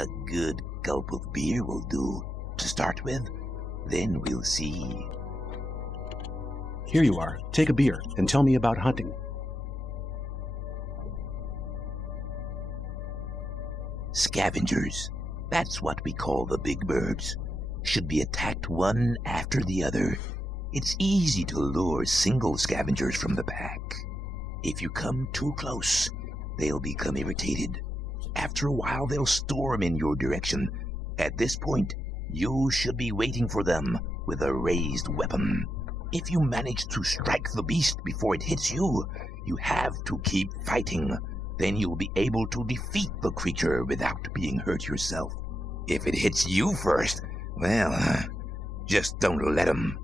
A good gulp of beer will do to start with. Then we'll see. Here you are. Take a beer and tell me about hunting. Scavengers. That's what we call the big birds. Should be attacked one after the other. It's easy to lure single scavengers from the pack. If you come too close, they'll become irritated. After a while, they'll storm in your direction. At this point, you should be waiting for them with a raised weapon. If you manage to strike the beast before it hits you, you have to keep fighting. Then you'll be able to defeat the creature without being hurt yourself. If it hits you first, well, just don't let him.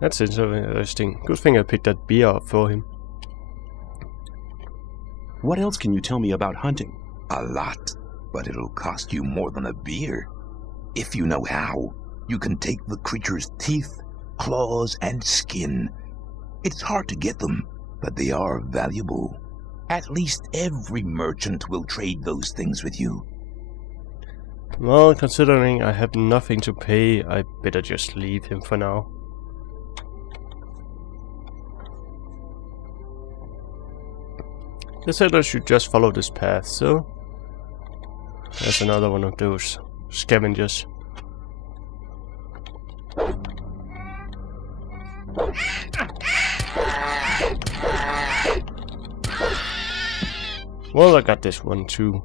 That's interesting. Good thing I picked that beer up for him. What else can you tell me about hunting? A lot, but it'll cost you more than a beer. If you know how, you can take the creature's teeth, claws, and skin. It's hard to get them, but they are valuable. At least every merchant will trade those things with you. Well, considering I have nothing to pay, I better just leave him for now. They said I should just follow this path, so... There's another one of those scavengers. Well, I got this one too,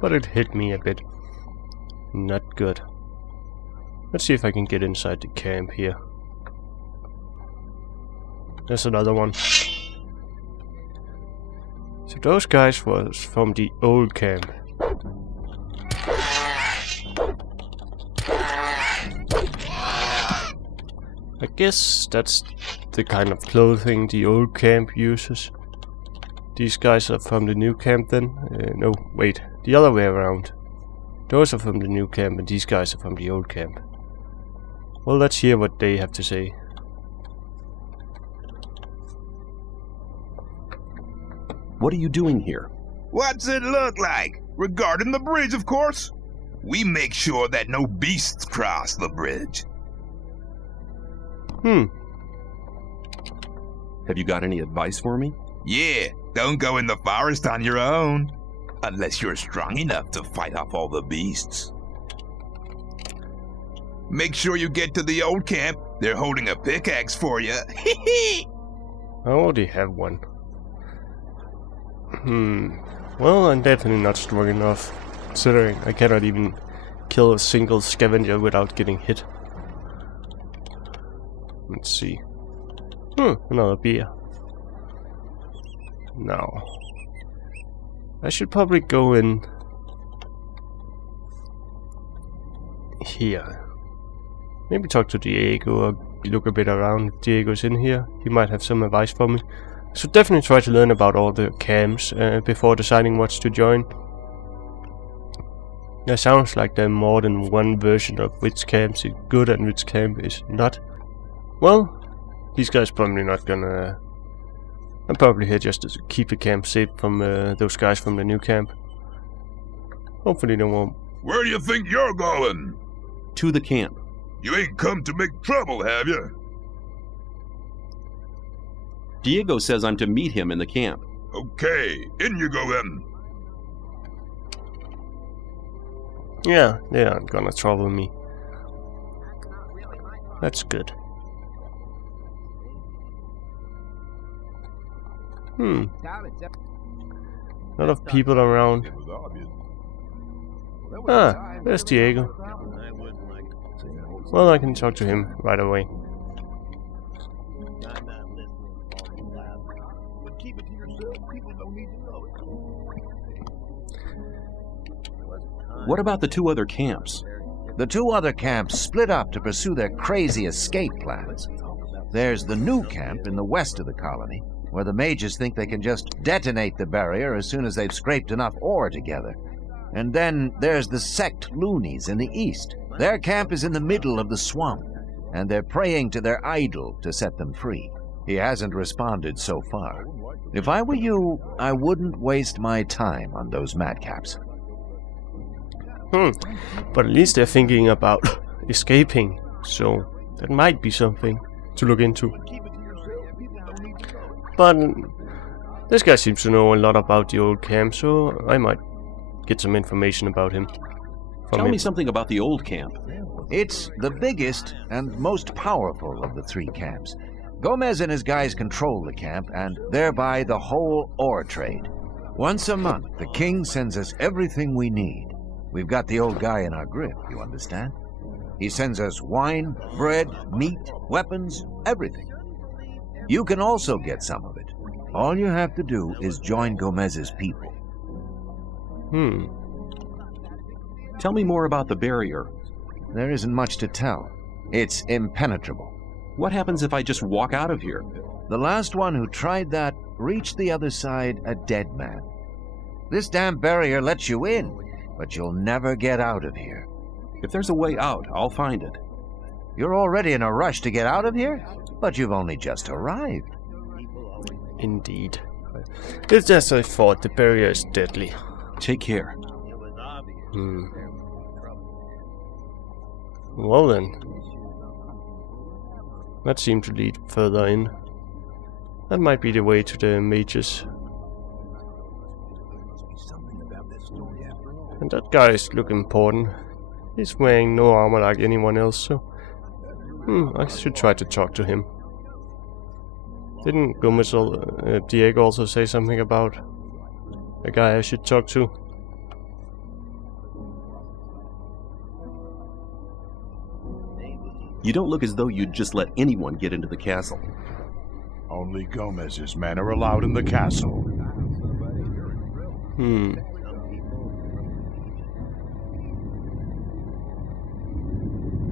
but it hit me a bit. Not good. Let's see if I can get inside the camp here. There's another one. So those guys was from the old camp. I guess that's the kind of clothing the old camp uses. These guys are from the new camp then? No, wait, the other way around. Those are from the new camp and these guys are from the old camp. Well, let's hear what they have to say. What are you doing here? What's it look like? Regarding the bridge, of course. We make sure that no beasts cross the bridge. Have you got any advice for me? Yeah, don't go in the forest on your own. Unless you're strong enough to fight off all the beasts. Make sure you get to the old camp. They're holding a pickaxe for you. I already have one. Well, I'm definitely not strong enough, considering I cannot even kill a single scavenger without getting hit. Let's see. Another beer. Now, I should probably go in here. Maybe talk to Diego or look a bit around. If Diego's in here, he might have some advice for me. I should definitely try to learn about all the camps before deciding what to join. It sounds like there are more than one version of which camp is good and which camp is not. Well, these guys probably not gonna... I'm probably here just to keep the camp safe from those guys from the new camp. Hopefully they won't. Where do you think you're going? To the camp. You ain't come to make trouble, have you? Diego says I'm to meet him in the camp. Okay, in you go then. Yeah, they aren't gonna trouble me. That's good. A lot of people around. Ah, there's Diego. Well, I can talk to him right away. What about the two other camps? The two other camps split up to pursue their crazy escape plans. There's the new camp in the west of the colony, where the mages think they can just detonate the barrier as soon as they've scraped enough ore together. And then there's the sect loonies in the east. Their camp is in the middle of the swamp, and they're praying to their idol to set them free. He hasn't responded so far. If I were you, I wouldn't waste my time on those madcaps. But at least they're thinking about escaping, so that might be something to look into. But this guy seems to know a lot about the old camp, so I might get some information about him. Tell me something about the old camp. It's the biggest and most powerful of the three camps. Gomez and his guys control the camp, and thereby the whole ore trade. Once a month, the king sends us everything we need. We've got the old guy in our grip, you understand? He sends us wine, bread, meat, weapons, everything. You can also get some of it. All you have to do is join Gomez's people. Tell me more about the barrier. There isn't much to tell. It's impenetrable. What happens if I just walk out of here? The last one who tried that reached the other side a dead man. This damn barrier lets you in, but you'll never get out of here. If there's a way out, I'll find it. You're already in a rush to get out of here, but you've only just arrived. Indeed. It's as I thought, the barrier is deadly. Take care. Well then. That seemed to lead further in. That might be the way to the mages. And that guys look important. He's wearing no armor like anyone else, so... I should try to talk to him. Didn't Gomez Diego also say something about a guy I should talk to? You don't look as though you'd just let anyone get into the castle. Only Gomez's men are allowed in the castle.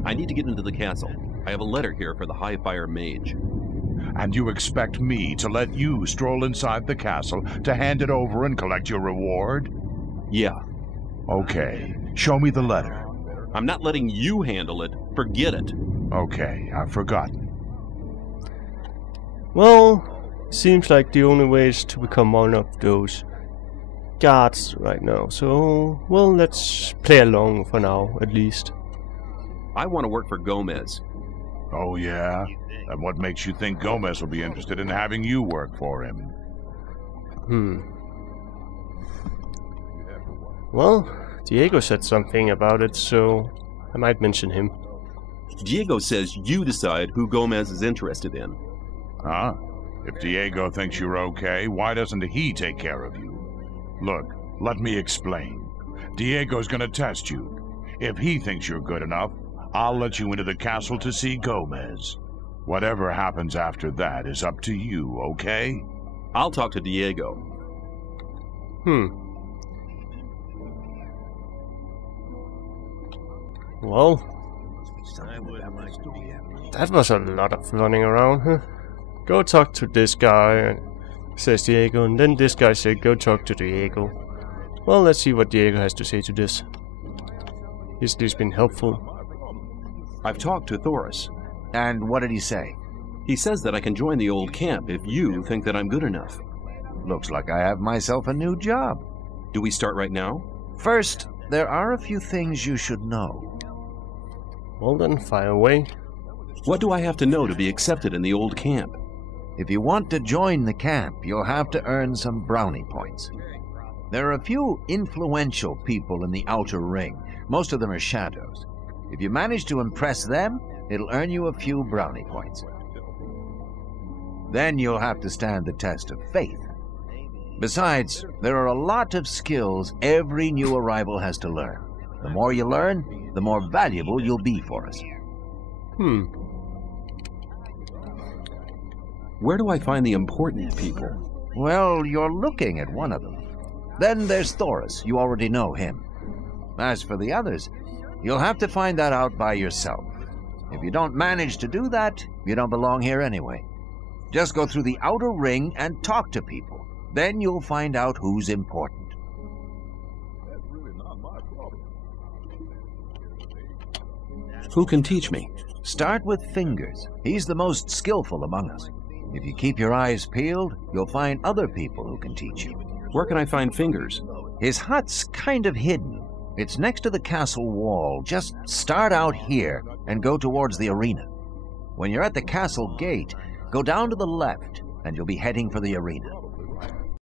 I need to get into the castle. I have a letter here for the High Fire Mage. And you expect me to let you stroll inside the castle to hand it over and collect your reward? Yeah. Okay, show me the letter. I'm not letting you handle it. Forget it. Okay, I've forgotten. Well, seems like the only way is to become one of those guards right now. So, well, let's play along for now, at least. I want to work for Gomez. Oh, yeah? And what makes you think Gomez will be interested in having you work for him? Well, Diego said something about it, so I might mention him. Diego says you decide who Gomez is interested in. Huh? If Diego thinks you're okay, why doesn't he take care of you? Look, let me explain. Diego's gonna test you. If he thinks you're good enough, I'll let you into the castle to see Gomez. Whatever happens after that is up to you, okay? I'll talk to Diego. Well, that was a lot of running around, huh? Go talk to this guy, says Diego, and then this guy said go talk to Diego. Well, let's see what Diego has to say to this. He's at least been helpful. I've talked to Thoris. And what did he say? He says that I can join the old camp if you think that I'm good enough. Looks like I have myself a new job. Do we start right now? First, there are a few things you should know. Well then, fire away. What do I have to know to be accepted in the old camp? If you want to join the camp, you'll have to earn some brownie points. There are a few influential people in the outer ring. Most of them are shadows. If you manage to impress them, it'll earn you a few brownie points. Then you'll have to stand the test of faith. Besides, there are a lot of skills every new arrival has to learn. The more you learn, the more valuable you'll be for us. Where do I find the important people? Well, you're looking at one of them. Then there's Thoris. You already know him. As for the others, you'll have to find that out by yourself. If you don't manage to do that, you don't belong here anyway. Just go through the outer ring and talk to people. Then you'll find out who's important. Who can teach me? Start with Fingers. He's the most skillful among us. If you keep your eyes peeled, you'll find other people who can teach you. Where can I find Fingers? His hut's kind of hidden. It's next to the castle wall. Just start out here and go towards the arena. When you're at the castle gate, go down to the left, and you'll be heading for the arena.